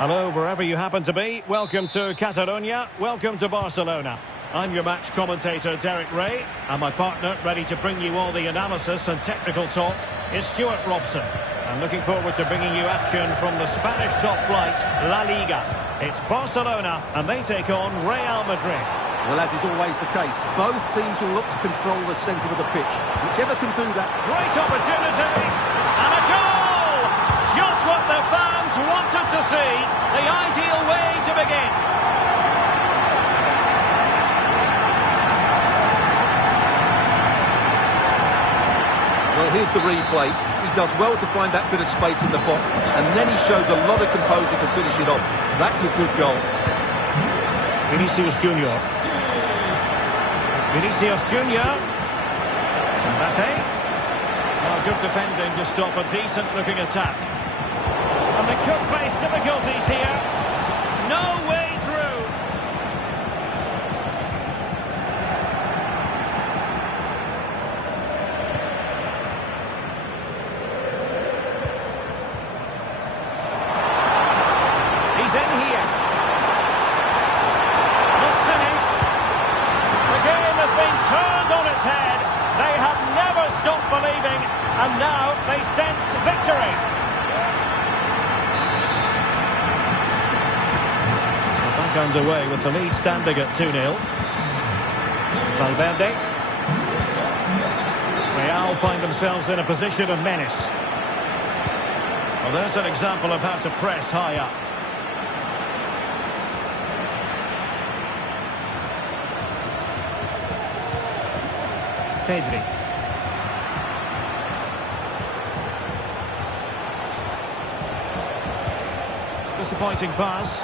Hello, wherever you happen to be. Welcome to Catalonia. Welcome to Barcelona. I'm your match commentator, Derek Ray, and my partner, ready to bring you all the analysis and technical talk, is Stuart Robson. I'm looking forward to bringing you action from the Spanish top flight, La Liga. It's Barcelona, and they take on Real Madrid. Well, as is always the case, both teams will look to control the centre of the pitch. Whichever can do that. Great opportunity, and a goal! Just what the fans wanted to see. The ideal way to begin. Well, here's the replay. He does well to find that bit of space in the box, and then he shows a lot of composure to finish it off. That's a good goal. Vinicius Junior. Vinicius Junior. Mbappe. Oh, good defending to stop a decent-looking attack. And they could face difficulties here. No way through. He's in here. Must finish. The game has been turned on its head. They have never stopped believing, and now they sense victory. Back underway with the lead standing at 2-0. Valverde. Real find themselves in a position of menace. Well, there's an example of how to press high up. Pedri. Disappointing pass.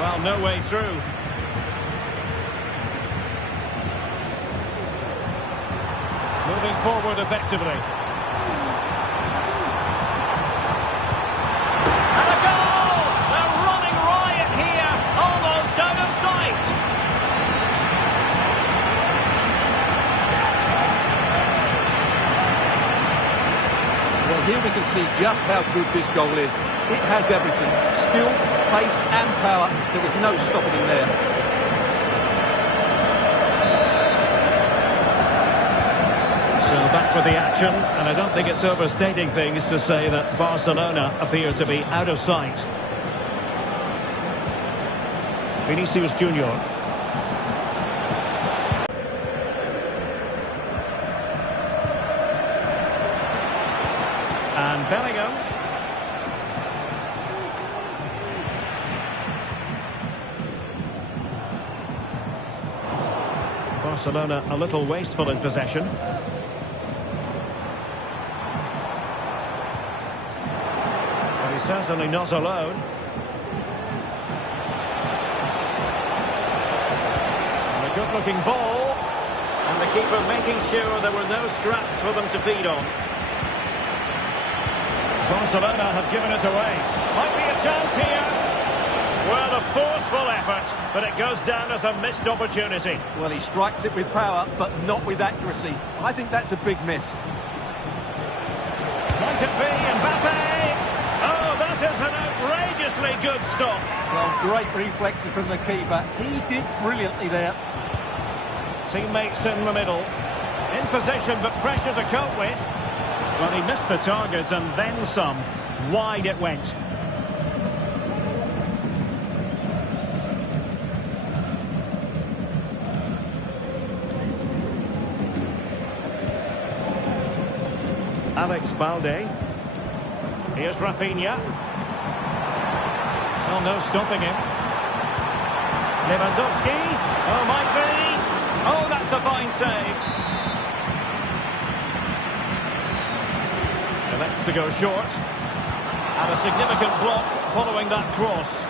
Well, no way through. Moving forward effectively. And a goal! They're running riot here, almost out of sight. Well, here we can see just how good this goal is. It has everything. Skill, pace and power. There was no stopping him there. Back with the action, and I don't think it's overstating things to say that Barcelona appear to be out of sight. Vinicius Junior. And Bellingham. Barcelona a little wasteful in possession. Certainly not alone. And a good-looking ball. And the keeper making sure there were no scraps for them to feed on. Barcelona have given it away. Might be a chance here. Well, a forceful effort, but it goes down as a missed opportunity. Well, he strikes it with power, but not with accuracy. I think that's a big miss. Might it be Mbappe? That is an outrageously good stop. Well, great reflexes from the keeper. He did brilliantly there. Teammates in the middle. In position, but pressure to cope with. Well, he missed the target and then some. Wide it went. Alex Balde. Here's Raphinha. Oh, no stopping him. Lewandowski. Oh, might be. Oh, that's a fine save. Elects to go short. And a significant block following that cross.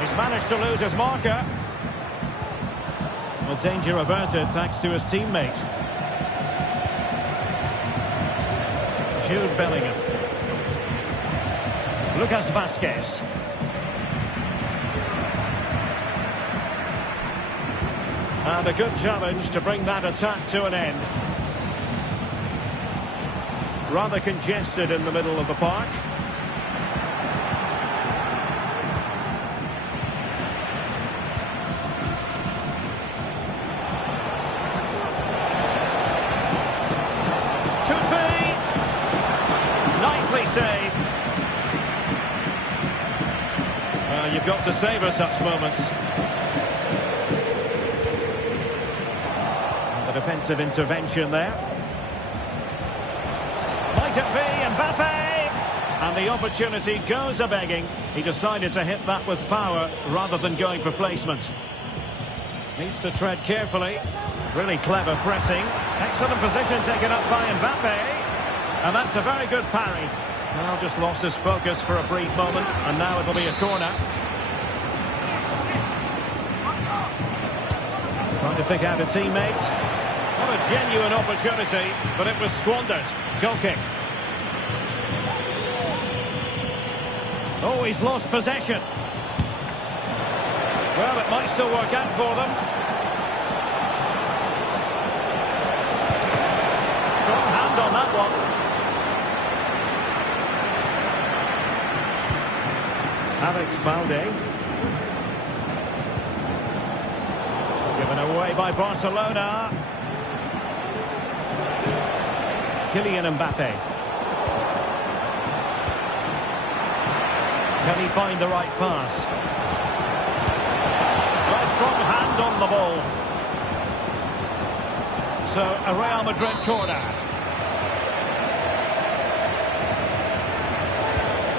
He's managed to lose his marker. Well, danger averted thanks to his teammate. Jude Bellingham. Lucas Vasquez. And a good challenge to bring that attack to an end. Rather congested in the middle of the park. Could be. Nicely saved. You've got to savour such moments. And the defensive intervention there. Might it be Mbappe? And the opportunity goes a-begging. He decided to hit that with power rather than going for placement. Needs to tread carefully. Really clever pressing. Excellent position taken up by Mbappe. And that's a very good parry. Well, just lost his focus for a brief moment, and now it'll be a corner. Trying to pick out a teammate. What a genuine opportunity, but it was squandered. Goal kick. Oh, he's lost possession. Well, it might still work out for them. Strong hand on that one. Alex Balde. Given away by Barcelona. Kylian Mbappe. Can he find the right pass? A strong hand on the ball. So, a Real Madrid corner.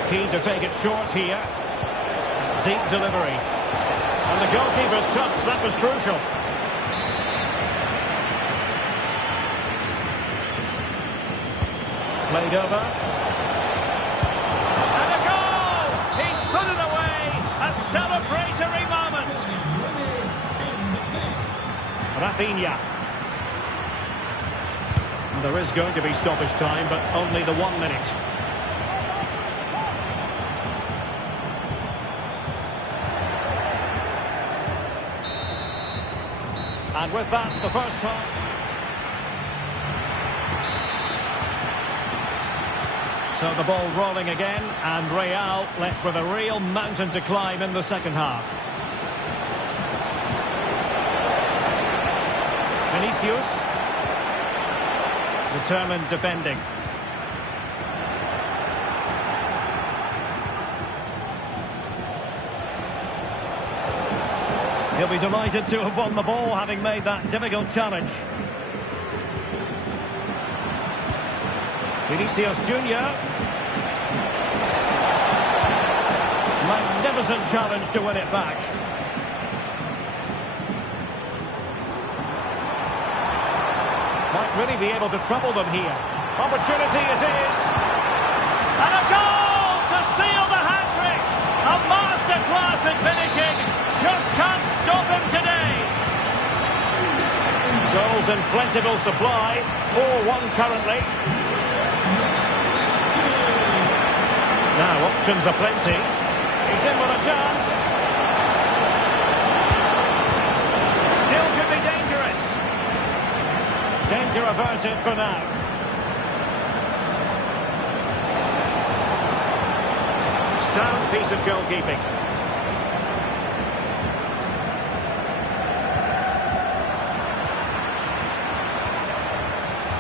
Keen to take it short here. Deep delivery. And the goalkeeper's touch, that was crucial. Played over. And a goal! He's put it away! A celebratory moment! Raphinha. And there is going to be stoppage time, but only the 1 minute. And with that, the first half. So the ball rolling again, and Real left with a real mountain to climb in the second half. Vinicius. Determined defending. He'll be delighted to have won the ball, having made that difficult challenge. Vinicius Junior. Magnificent challenge to win it back. Might really be able to trouble them here. Opportunity it is. And a goal to seal the hat-trick. A masterclass in finishing. Just can't stop him today. Goals in plentiful supply. 4-1 currently. Now options are plenty. He's in with a chance. Still could be dangerous. Danger averted for now. Sound piece of goalkeeping.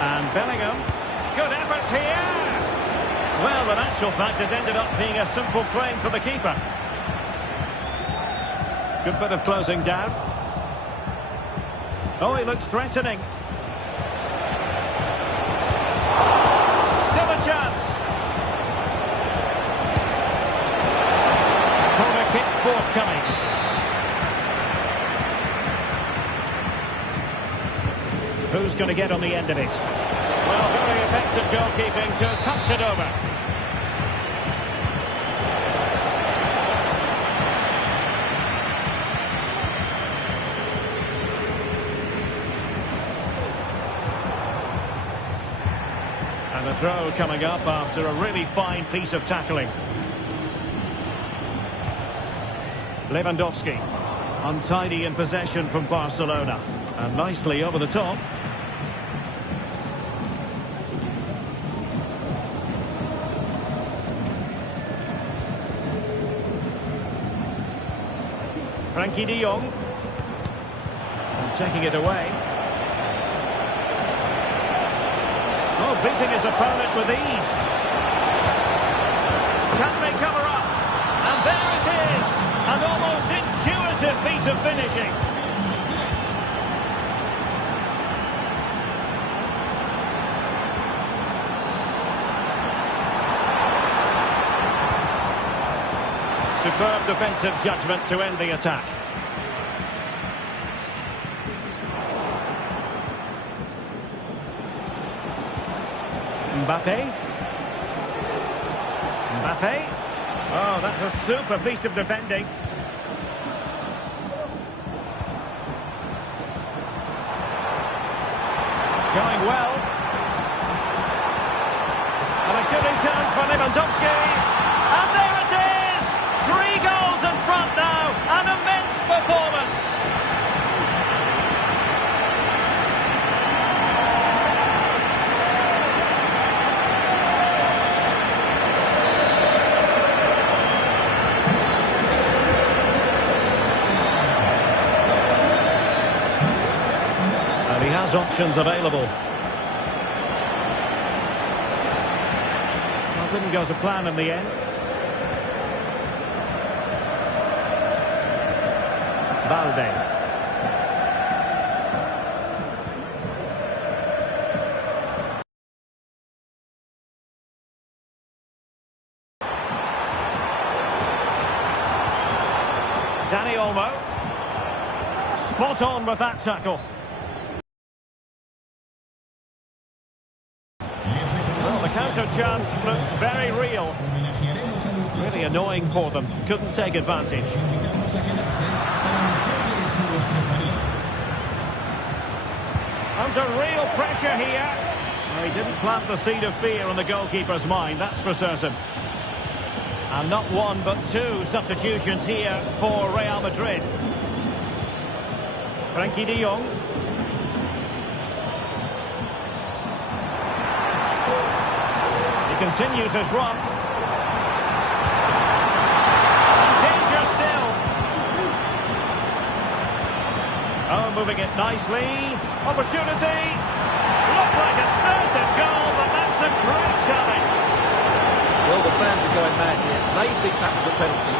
And Bellingham. Good effort here. Well, in actual fact, it ended up being a simple claim for the keeper. Good bit of closing down. Oh, he looks threatening. Still a chance. Corner kick forthcoming. Who's going to get on the end of it? Well, very effective goalkeeping to touch it over. And a throw coming up after a really fine piece of tackling. Lewandowski. Untidy in possession from Barcelona. And nicely over the top. Frankie de Jong. And taking it away. Oh, beating his opponent with ease. Can they cover up? And there it is! An almost intuitive piece of finishing. Superb defensive judgment to end the attack. Mbappe. Mbappe. Oh, that's a super piece of defending. Going well. And a shooting chance for Lewandowski. And there it is! 3 goals in front now. An immense performance. And he has options available. Well, didn't go to plan in the end. Valde. Danny Olmo. Spot on with that tackle. Well, the counter chance looks very real. Really annoying for them. Couldn't take advantage. Under real pressure here. Well, he didn't plant the seed of fear in the goalkeeper's mind, that's for certain. And not one but 2 substitutions here for Real Madrid. Frankie de Jong. He continues his run. Oh, moving it nicely. Opportunity. Looked like a certain goal, but that's a great challenge. Well, the fans are going mad here. They think that was a penalty.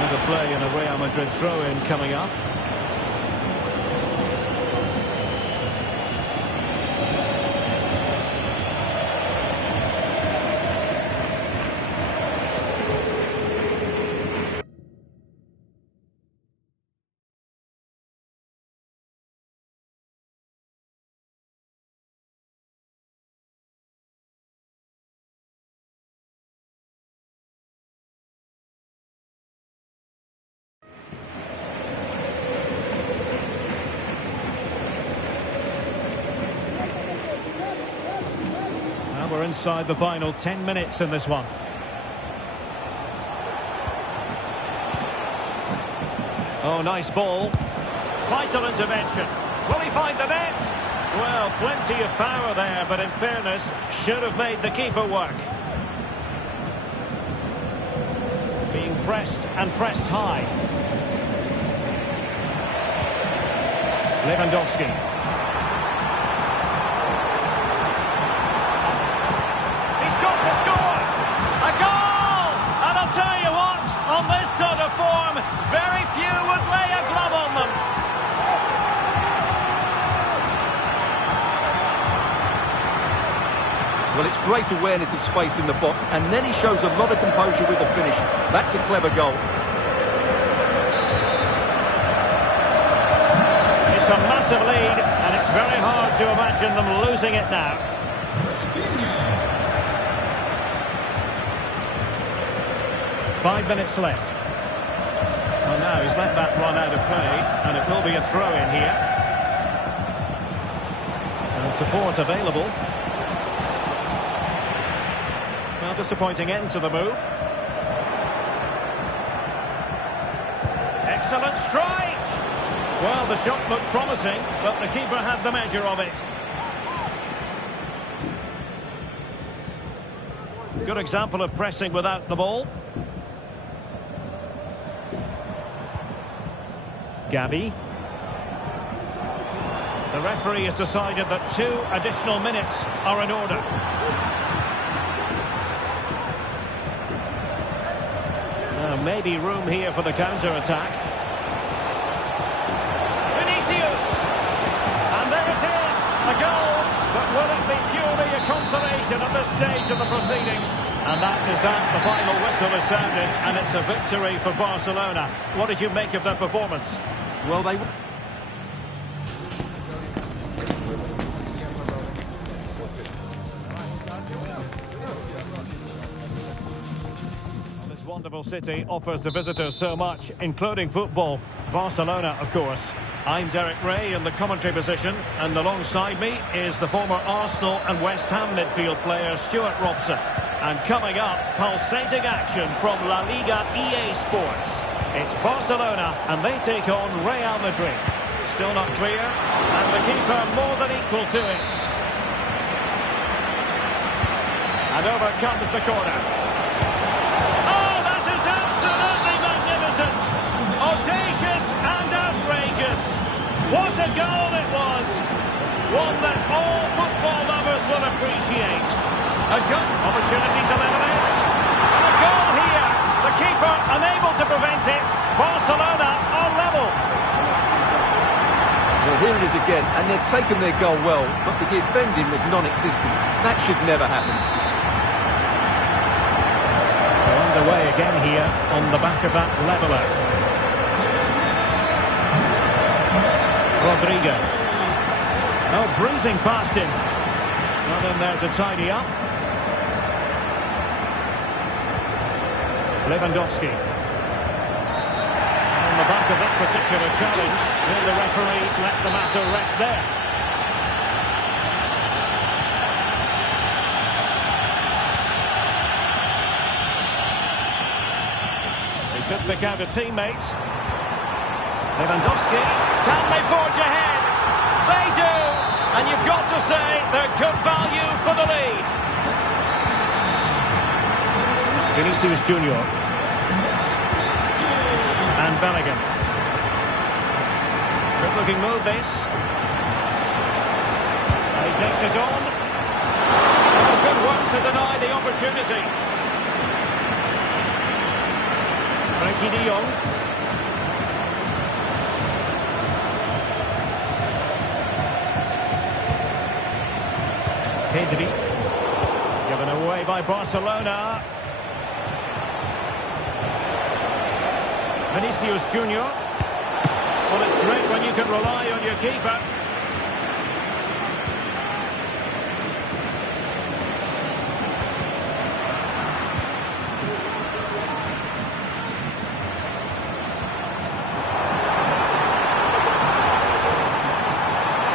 And a play and a Real Madrid throw-in coming up. We're inside the final 10 minutes in this one. Oh, nice ball. Vital intervention. Will he find the net? Well, plenty of power there, but in fairness, should have made the keeper work. Being pressed and pressed high. Lewandowski. On this sort of form, very few would lay a glove on them. Well, it's great awareness of space in the box, and then he shows a lot of composure with the finish. That's a clever goal. It's a massive lead, and it's very hard to imagine them losing it now. 5 minutes left. Well, now he's let that run out of play, and it will be a throw-in here. And support available. Well, disappointing end to the move. Excellent strike! Well, the shot looked promising, but the keeper had the measure of it. Good example of pressing without the ball. Gavi. The referee has decided that 2 additional minutes are in order. Maybe room here for the counter-attack. Vinicius! And there it is, a goal. But will it be purely a consolation at this stage of the proceedings? And that is that. The final whistle has sounded, and it's a victory for Barcelona. What did you make of their performance? Well, they... This wonderful city offers the visitors so much, including football. Barcelona, of course. I'm Derek Ray in the commentary position, and alongside me is the former Arsenal and West Ham midfield player Stuart Robson. And coming up, pulsating action from La Liga EA Sports. It's Barcelona, and they take on Real Madrid. Still not clear, and the keeper more than equal to it. And over comes the corner. Oh, that is absolutely magnificent! Audacious and outrageous. What a goal it was! One that all football lovers will appreciate. A good opportunity to level it. And a goal here. The keeper unable to prevent it. Barcelona are level. Well, here it is again, and they've taken their goal well, but the defending was non-existent. That should never happen. They're underway again here on the back of that leveller. Rodrigo. Oh, breezing past him. Not in there to tidy up. Lewandowski. On the back of that particular challenge, will the referee let the matter rest there? He could pick out a teammate. Lewandowski. Can they forge ahead? They do! And you've got to say they're good value for the lead. Vinicius Junior. And Bellingham. Good looking move this. And he takes it on. Oh, good work to deny the opportunity. Frankie de Jong. Pedri. Given away by Barcelona. Vinicius Junior. Well, it's great when you can rely on your keeper.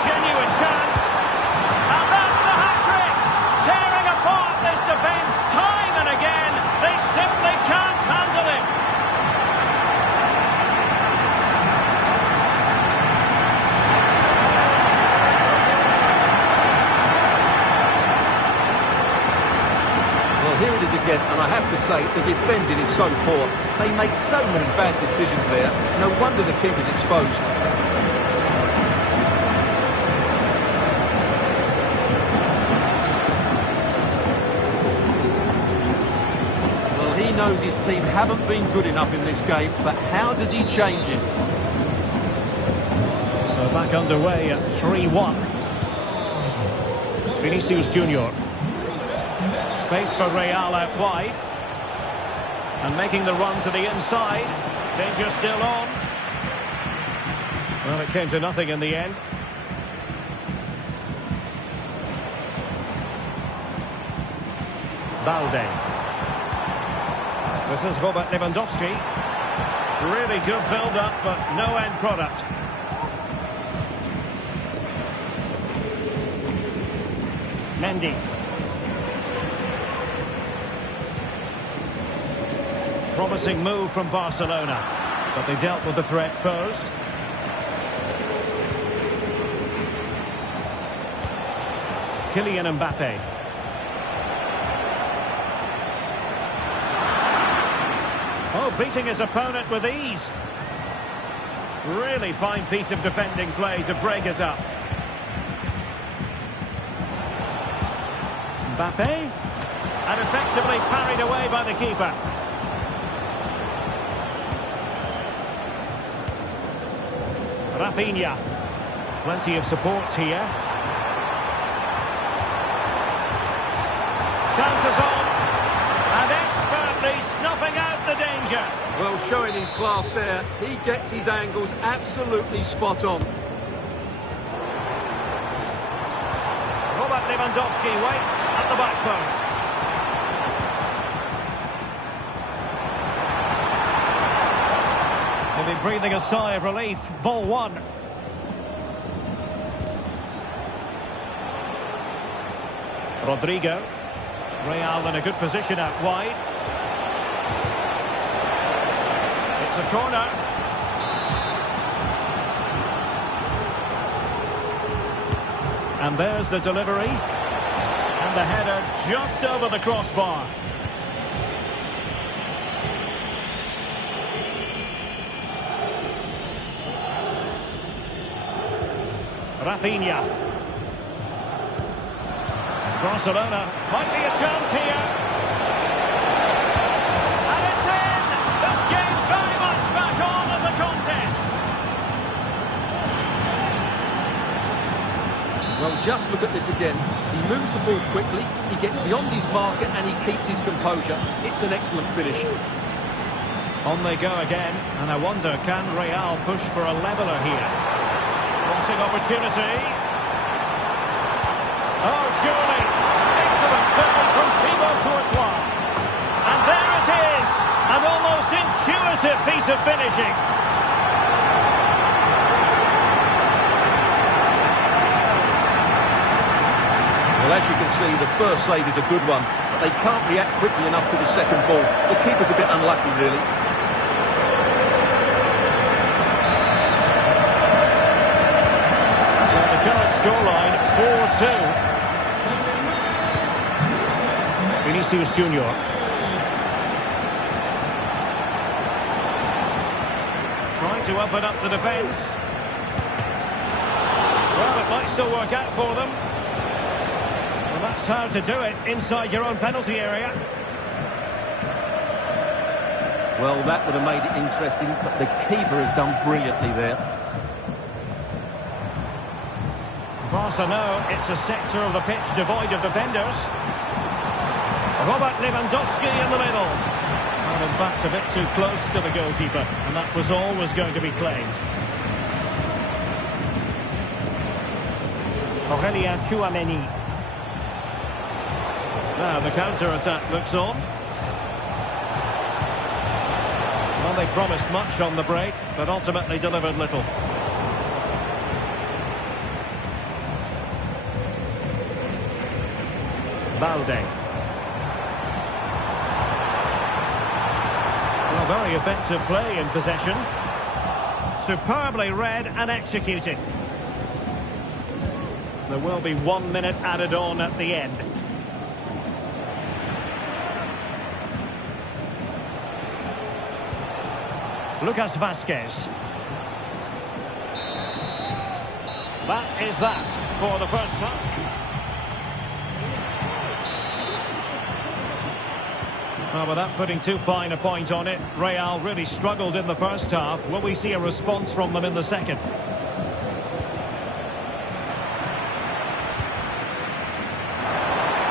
Genuine chance. And that's the hat-trick. Tearing apart this defence time and again. They simply can't handle it. Here it is again, and I have to say, the defending is so poor. They make so many bad decisions there. No wonder the keeper's exposed. Well, he knows his team haven't been good enough in this game, but how does he change it? So back underway at 3-1. Vinicius Junior. Space for Real out wide. And making the run to the inside. Danger still on. Well, it came to nothing in the end. Balde. This is Robert Lewandowski. Really good build-up, but no end product. Mendy. Promising move from Barcelona. But they dealt with the threat posed. Kylian Mbappe. Oh, beating his opponent with ease. Really fine piece of defending play to break us up. Mbappe. And effectively parried away by the keeper. Raphinha. Plenty of support here. Chances on. And expertly snuffing out the danger. Well, showing his class there. He gets his angles absolutely spot on. Lewandowski waits at the back post. He'll be breathing a sigh of relief. Ball one. Rodrigo. Real in a good position out wide. It's a corner. And there's the delivery. And the header just over the crossbar. Raphinha. Barcelona might be a chance here. And it's in! This game very much back on as a contest. Well, just look at this again. He moves the ball quickly, he gets beyond his marker and he keeps his composure. It's an excellent finish. On they go again, and I wonder, can Real push for a leveller here? Crossing opportunity. Oh, surely. Excellent save from Thibaut Courtois. And there it is. An almost intuitive piece of finishing. Well, as you can see, the first save is a good one, but they can't react quickly enough to the second ball. The keeper's a bit unlucky, really. So the current scoreline, 4-2. Vinicius Junior. Trying to open up the defence. Well, it might still work out for them. Well, that's how to do it inside your own penalty area. Well, that would have made it interesting, but the keeper has done brilliantly there. Barca know it's a sector of the pitch devoid of defenders. Lewandowski in the middle. And in fact, a bit too close to the goalkeeper, and that was always going to be claimed. Aurelien Tchouameni. Now the counter-attack looks on. Well, they promised much on the break, but ultimately delivered little. Balde. Well, very effective play in possession. Superbly read and executed. There will be 1 minute added on at the end. Lucas Vázquez. That is that for the first half. Well, without putting too fine a point on it, Real really struggled in the first half. Will we see a response from them in the second?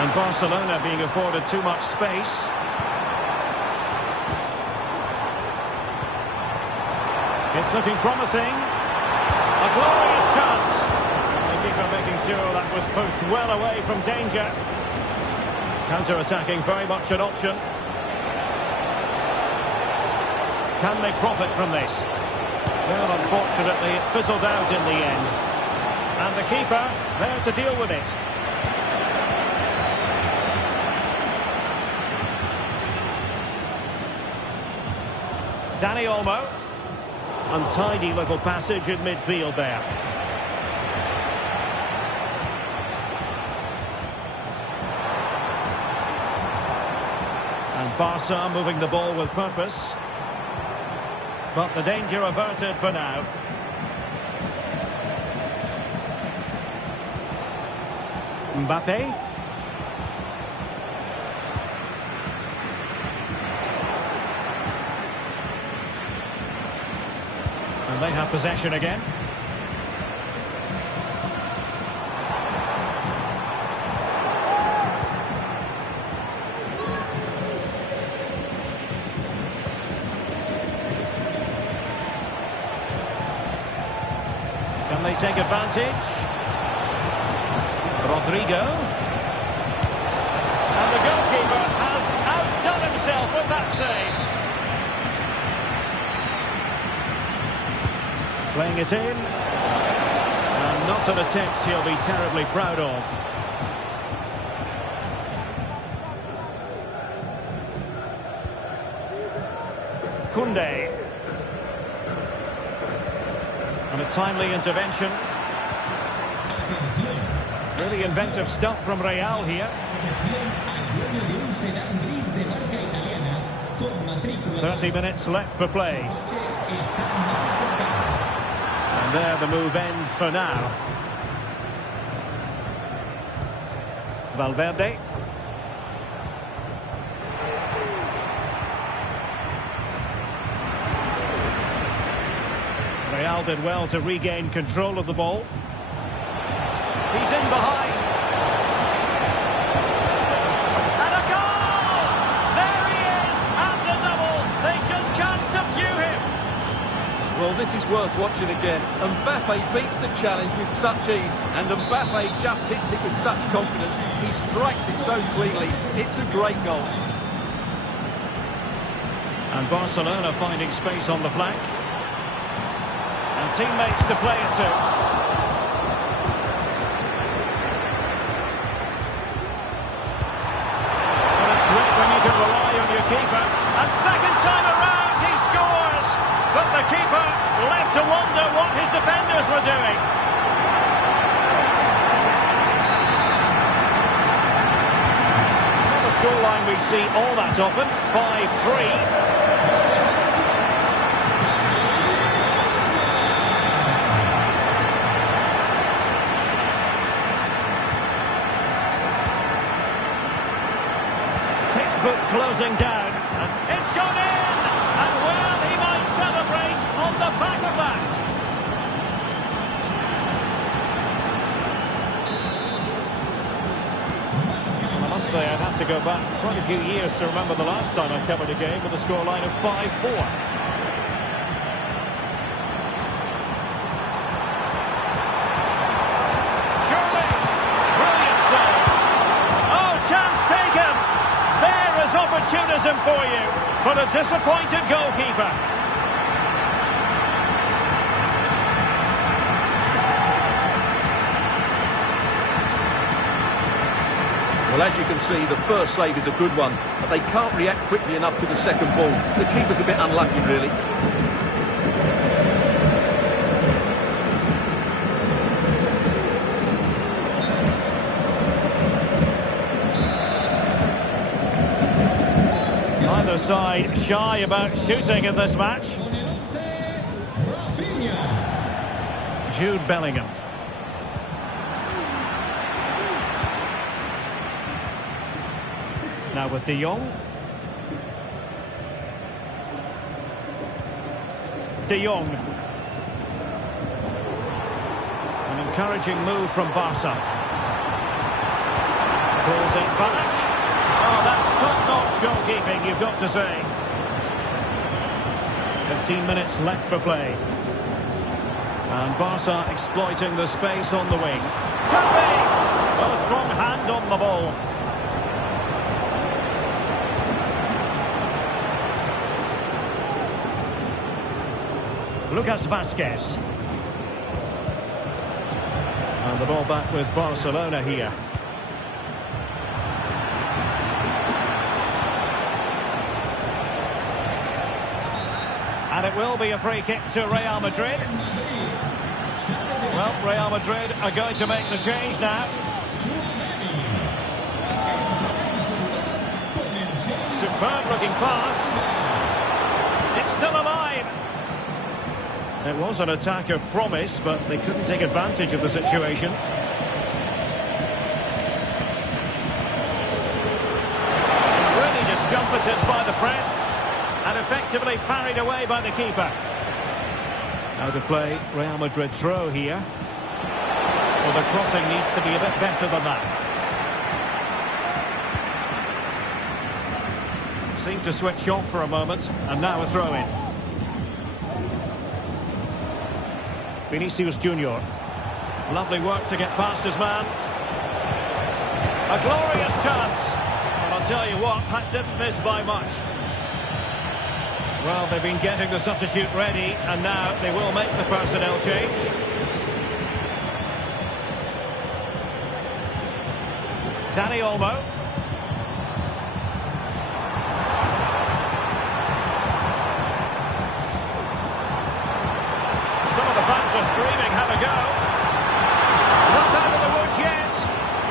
And Barcelona being afforded too much space. It's looking promising. A glorious chance. The keeper making sure that was pushed well away from danger. Counter-attacking very much an option. Can they profit from this? Well, unfortunately, it fizzled out in the end. And the keeper there to deal with it. Dani Olmo. Untidy little passage in midfield there. And Barca moving the ball with purpose. But the danger averted for now. Mbappe. And they have possession again. Can they take advantage? Rodrigo. And the goalkeeper has outdone himself with that save. Playing it in. And not an attempt he'll be terribly proud of. Koundé. And a timely intervention. Really inventive stuff from Real here. 30 minutes left for play. And there the move ends for now. Valverde. Real did well to regain control of the ball. He's in behind. And a goal! There he is, and the double. They just can't subdue him. Well, this is worth watching again. Mbappe beats the challenge with such ease, and Mbappe just hits it with such confidence. He strikes it so cleanly. It's a great goal. And Barcelona finding space on the flank. And teammates to play it to. Well, it's great when you can rely on your keeper. And second time around, he scores. But the keeper left to wonder what his defenders were doing. Not a scoreline we see all that often. 5-3. Closing down, and it's gone in, and well, he might celebrate on the back of that. Well, I must say I'd have to go back quite a few years to remember the last time I covered a game with a scoreline of 5-4. Opportunism for you, but a disappointed goalkeeper. Well, as you can see, the first save is a good one, but they can't react quickly enough to the second ball. The keeper's a bit unlucky, really. Either side shy about shooting in this match. Jude Bellingham. Now with De Jong. De Jong. An encouraging move from Barca. Pulls it back. Oh, that's top-notch goalkeeping, you've got to say. 15 minutes left for play. And Barca exploiting the space on the wing. Can be! Well, a strong hand on the ball. Lucas Vazquez. And the ball back with Barcelona here. And it will be a free kick to Real Madrid. Well, Real Madrid are going to make the change now. Superb looking pass. It's still alive. It was an attack of promise, but they couldn't take advantage of the situation. Really discomfited by the press and effectively parried away by the keeper. Now to play Real Madrid throw here. Well, the crossing needs to be a bit better than that. Seemed to switch off for a moment, and now a throw-in. Vinicius Junior. Lovely work to get past his man. A glorious chance. And I'll tell you what, that didn't miss by much. Well, they've been getting the substitute ready, and now they will make the personnel change. Dani Olmo. Screaming, have a go. Not out of the woods yet.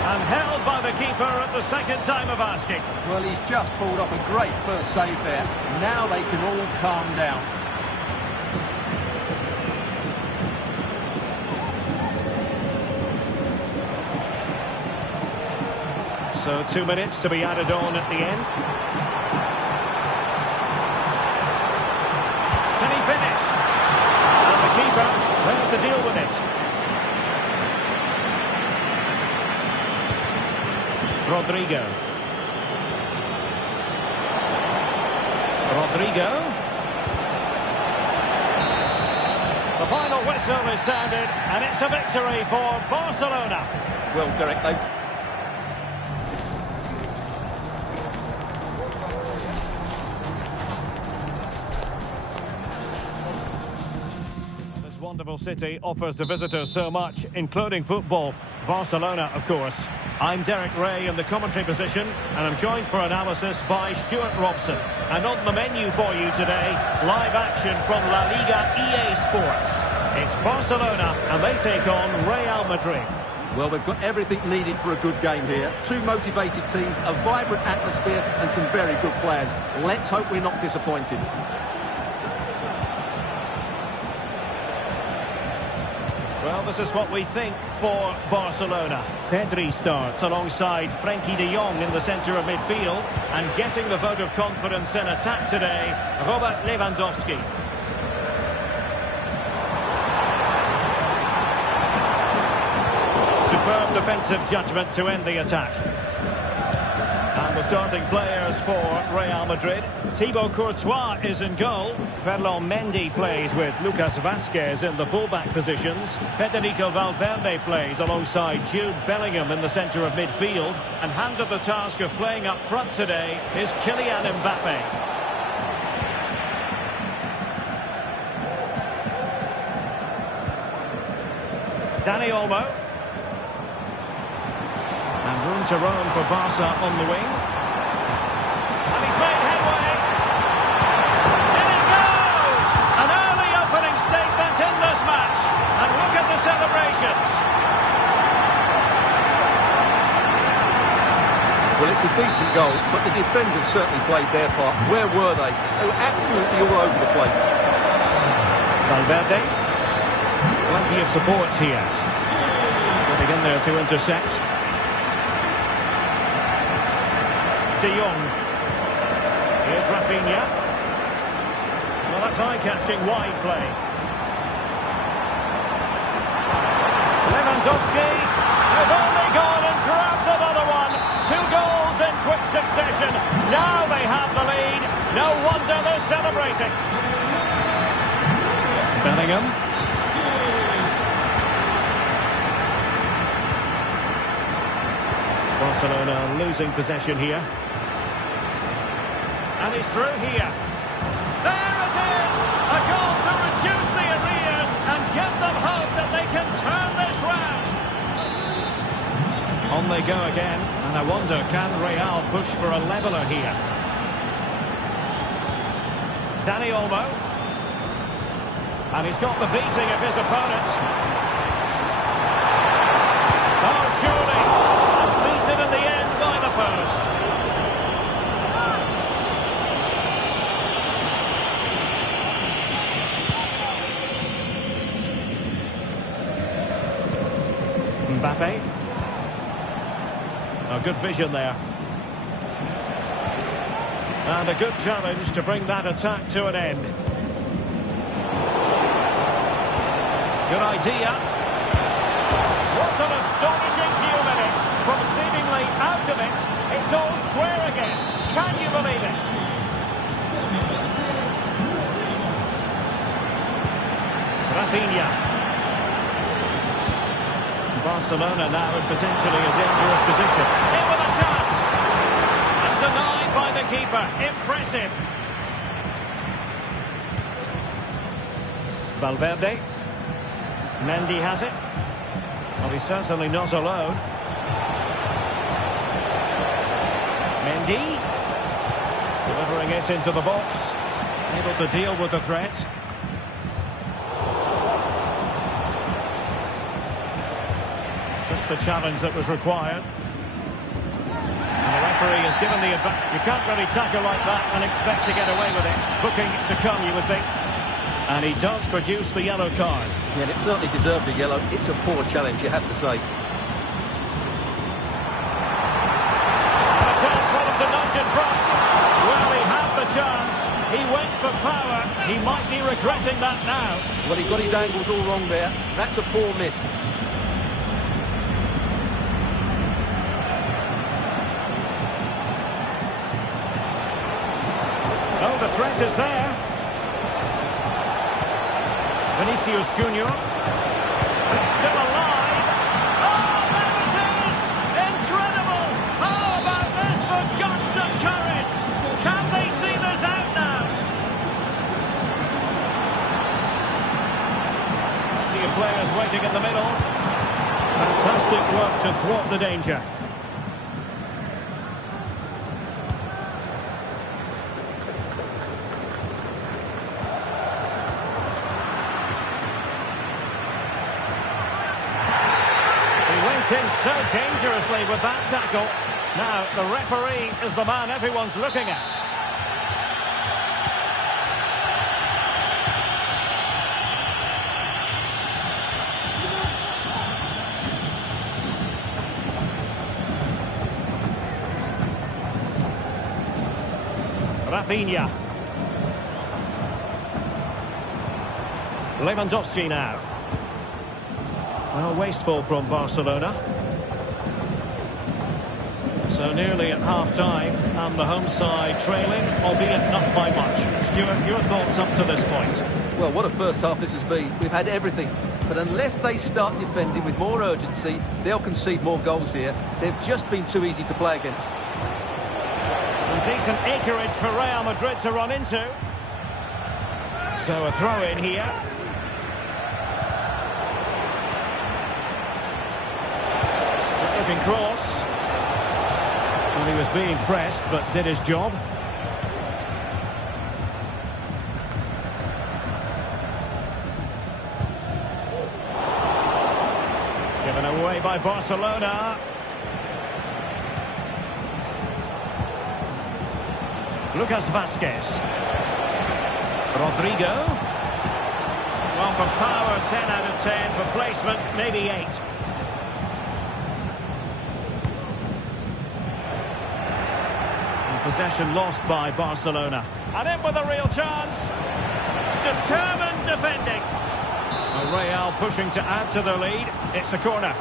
And held by the keeper at the second time of asking. Well, he's just pulled off a great first save there. Now they can all calm down. So 2 minutes to be added on at the end. Can he finish? And the keeper there to deal with it. Rodrigo. The final whistle is sounded, and it's a victory for Barcelona. Well, Derek, they... Wonderful city offers the visitors so much, including football. Barcelona, of course. I'm Derek Ray in the commentary position, and I'm joined for analysis by Stuart Robson. And on the menu for you today, live action from La Liga EA Sports. It's Barcelona, and they take on Real Madrid. Well, they've got everything needed for a good game here. Two motivated teams, a vibrant atmosphere, and some very good players. Let's hope we're not disappointed. Well, this is what we think for Barcelona. Pedri starts alongside Frenkie de Jong in the centre of midfield. And getting the vote of confidence in attack today, Robert Lewandowski. Superb defensive judgment to end the attack. And the starting players for Real Madrid. Thibaut Courtois is in goal. Ferland Mendy plays with Lucas Vazquez in the fullback positions. Federico Valverde plays alongside Jude Bellingham in the centre of midfield. And handed the task of playing up front today is Kylian Mbappe. Dani Olmo. And room to roam for Barca on the wing. And he's made headway. In it goes! An early opening statement in this match. And look at the celebrations. Well, it's a decent goal, but the defenders certainly played their part. Where were they? They were absolutely all over the place. Valverde. Plenty of support here. Getting in there to intercept. De Jong. Here's Raphinha. Well, that's eye-catching wide play. Lewandowski. They've only gone and grabbed another one. 2 goals in quick succession. Now they have the lead. No wonder they're celebrating. Bellingham. Barcelona losing possession here. And he's through here. There it is! A goal to reduce the arrears and give them hope that they can turn this round. On they go again. And I wonder, can Real push for a leveller here? Dani Olmo. And he's got the beating of his opponent. Oh, surely. And beaten in the end by the post. Mbappe. A good vision there. And a good challenge to bring that attack to an end. Good idea. What an astonishing few minutes. From seemingly out of it, it's all square again. Can you believe it? Raphinha. Barcelona now in potentially a dangerous position. In with a chance! And denied by the keeper. Impressive. Valverde. Mendy has it. Well, he's certainly not alone. Mendy. Delivering it into the box. Able to deal with the threat. Just the challenge that was required. And the referee has given the advantage. You can't really tackle like that and expect to get away with it. Booking to come, you would think. And he does produce the yellow card. Yeah, and it certainly deserved a yellow. It's a poor challenge, you have to say. A chance for him to nudge in front. Well, he had the chance. He went for power. He might be regretting that now. Well, he got his angles all wrong there. That's a poor miss. Oh, the threat is there. Vinicius Junior. It's still alive. Oh, there it is! Incredible! How about this for guts and courage? Can they see this out now? See players waiting in the middle. Fantastic work to thwart the danger. In so dangerously with that tackle. Now, the referee is the man everyone's looking at. Raphinha. Lewandowski now. Well, wasteful from Barcelona. So nearly at half-time, and the home side trailing, albeit not by much. Stuart, your thoughts up to this point? Well, what a first half this has been. We've had everything. But unless they start defending with more urgency, they'll concede more goals here. They've just been too easy to play against. And decent acreage for Real Madrid to run into. So a throw-in here. Looking cross. Well, he was being pressed, but did his job. Given away by Barcelona. Lucas Vazquez. Rodrigo. Well, for power, 10 out of 10. For placement, maybe 8. Possession lost by Barcelona. And in with a real chance. Determined defending. Real pushing to add to the lead. It's a corner.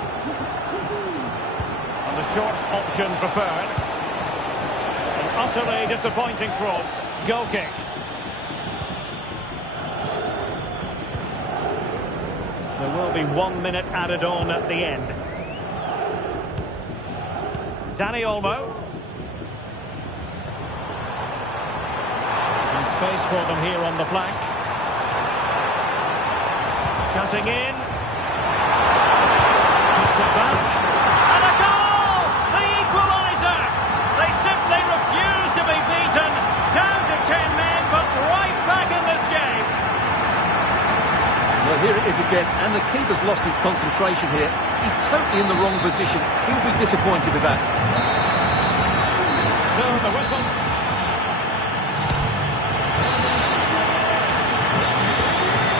And the short option preferred. An utterly disappointing cross. Goal kick. There will be 1 minute added on at the end. Dani Olmo. Space for them here on the flank. Cutting in. Puts it back. And a goal! The equaliser! They simply refuse to be beaten. Down to 10 men, but right back in this game. again, and the keeper's lost his concentration here. He's totally in the wrong position. He'll be disappointed with that. So the whistle.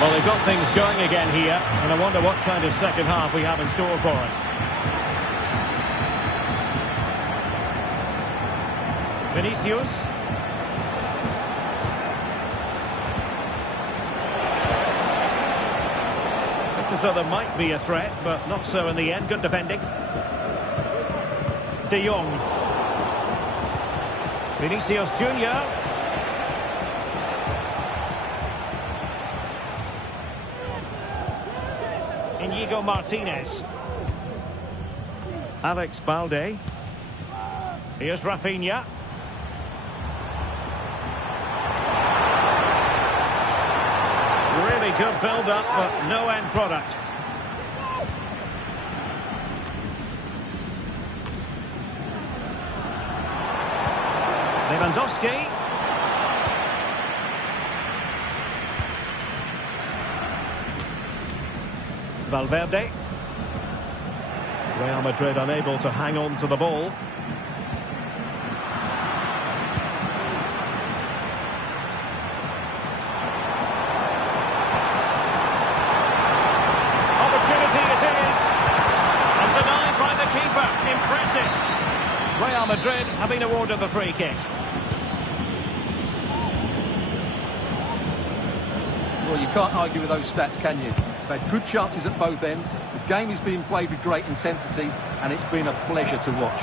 Well, they've got things going again here, and I wonder what kind of second half we have in store for us. Vinicius. Looked as though there might be a threat, but not so in the end. Good defending. De Jong. Vinicius Junior. Inigo Martinez. Alex Balde. Here's Raphinha. Really good build-up, but no end product. Lewandowski. Valverde. Real Madrid unable to hang on to the ball. Opportunity it is. And denied by the keeper. Impressive. Real Madrid have been awarded the free kick. Well, you can't argue with those stats, can you? They've had good chances at both ends. The game is being played with great intensity, and it's been a pleasure to watch.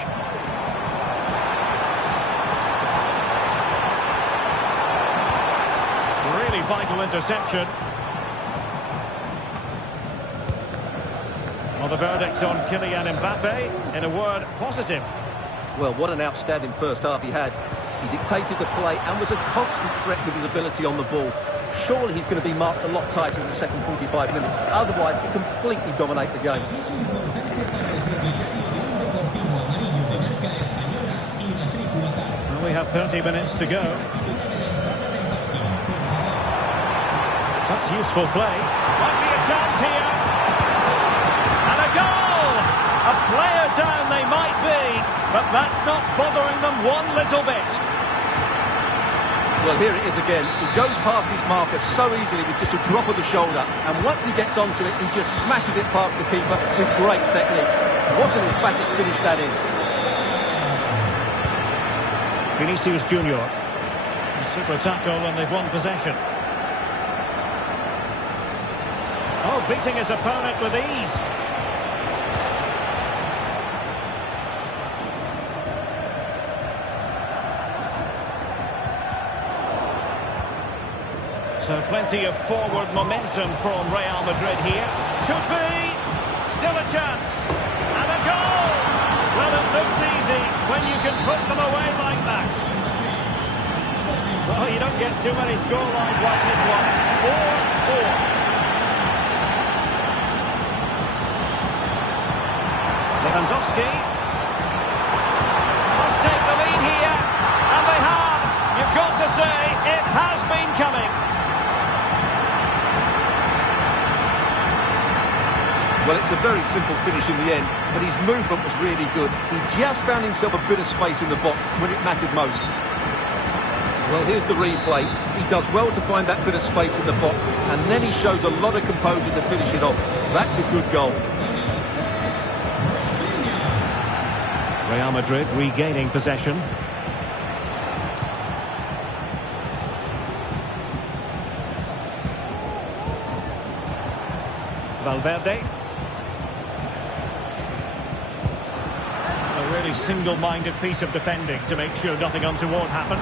Really vital interception. Well, the verdict on Kylian Mbappe, in a word, positive. Well, what an outstanding first half he had. He dictated the play and was a constant threat with his ability on the ball. Surely he's going to be marked a lot tighter in the second 45 minutes. Otherwise, he'll completely dominate the game. Well, we have 30 minutes to go. That's useful play. Might be a chance here. And a goal! A player down they might be, but that's not bothering them one little bit. Well, here it is again. He goes past his marker so easily with just a drop of the shoulder. And once he gets onto it, he just smashes it past the keeper with great technique. What an emphatic finish that is. Vinicius Junior. A super tackle and they've won possession. Oh, beating his opponent with ease. So plenty of forward momentum from Real Madrid here. Could be. Still a chance. And a goal! Well, it looks easy when you can put them away like that. Well, you don't get too many scorelines like this one. 4-4. Lewandowski. Must take the lead here. And they have. You've got to say, it has been coming. Well, it's a very simple finish in the end, but his movement was really good. He just found himself a bit of space in the box when it mattered most. Well, here's the replay. He does well to find that bit of space in the box, and then he shows a lot of composure to finish it off. That's a good goal. Real Madrid regaining possession. Valverde. A really single-minded piece of defending to make sure nothing untoward happened.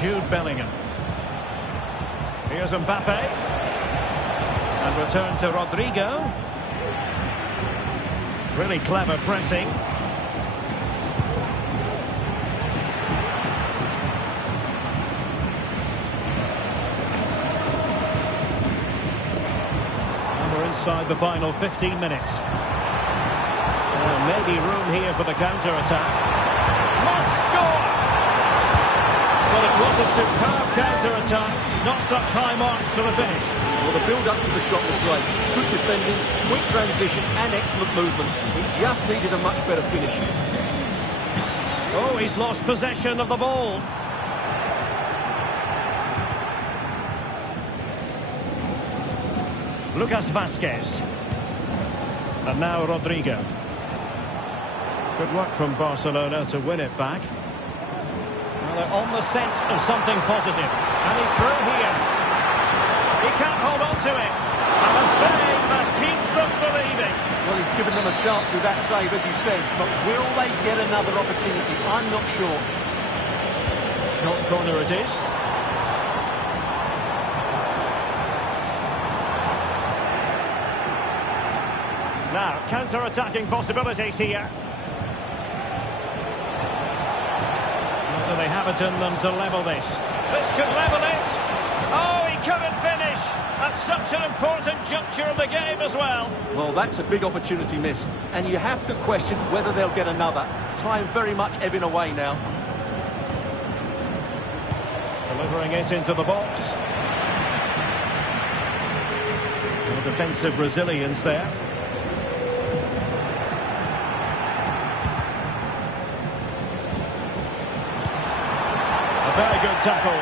Jude Bellingham. Here's Mbappe. And return to Rodrigo. Really clever pressing. Inside the final 15 minutes. Maybe room here for the counter-attack. Must score! Well, it was a superb counter-attack. Not such high marks for the finish. Well, the build-up to the shot was great. Good defending, quick transition and excellent movement. It just needed a much better finish. Oh, he's lost possession of the ball. Lucas Vazquez. And now Rodrigo. Good work from Barcelona to win it back. Well, they're on the scent of something positive. And he's through here. He can't hold on to it. And a save that keeps them believing. Well, he's given them a chance with that save, as you said. But will they get another opportunity? I'm not sure. Short corner it is. Now, counter-attacking possibilities here. Do they have it in them to level this? This could level it. Oh, he couldn't finish. At such an important juncture of the game as well. Well, that's a big opportunity missed. And you have to question whether they'll get another. Time very much ebbing away now. Delivering it into the box. No defensive resilience there. Very good tackle.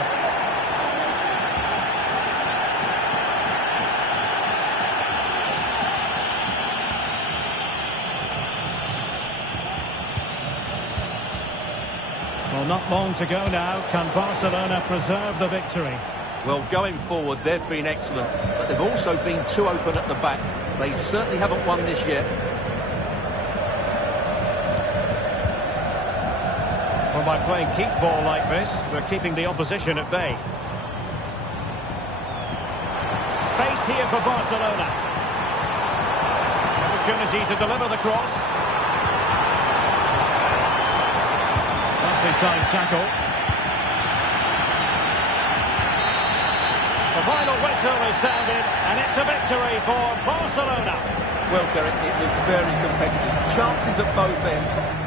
Well, not long to go now. Can Barcelona preserve the victory? Well, going forward, they've been excellent. But they've also been too open at the back. They certainly haven't won this yet. Well, by playing keep ball like this, they're keeping the opposition at bay. Space here for Barcelona. Opportunity to deliver the cross. Nicely timed tackle. The final whistle is sounded, and it's a victory for Barcelona. Well, Derek, it was very competitive. Chances at both ends.